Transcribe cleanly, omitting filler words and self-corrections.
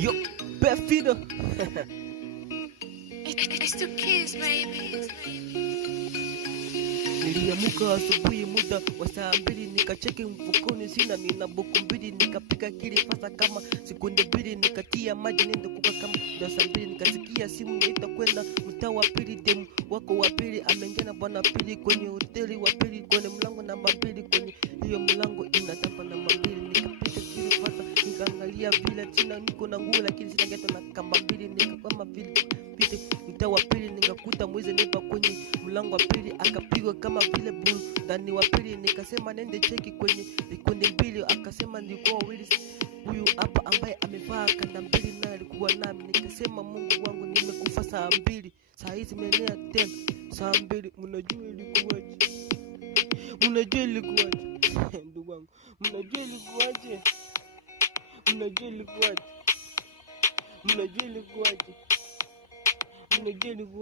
Yo, Perfido. It's the kids, baby. Niliamuka asubuhi muda wa saa 2, nikacheki mfukoni sina, nina buku 2, nikapika kile fasa kama sekunde 2, nikatia maji nende kuka kama saa 2, nikasikia simu inaita kwenda mtaa wa pili, demu wako wa pili amengena bwana pili kwenye hoteli wa pili, kwenye mlango namba 2, kwenye hiyo mlango inatamba namba 2, nikapika kile fasa, nikaangalia vile china niko na nguo lakini sina geto na kamba 2, nikakama vile mtaa wa pili, nikakuta mwizi nipa kwenye mlango wa pili, akapigwa kama vile bulu ndani wa pili, nikasema nende cheki kwenye vikundi 2, akasema ndiko wawili, huyu hapa ambaye amevaa kanda 2 na alikuwa nami, nikasema Mungu wangu nimekufa saa 2, saa hizi menea tena saa 2, mnajua ilikuwaje? Mnajua ilikuwaje? Ndugu wangu, mnajua ilikuwaje? Mnajua ilikuwaje? Mnajua ilikuwaje? Mnajua ilikuwaje?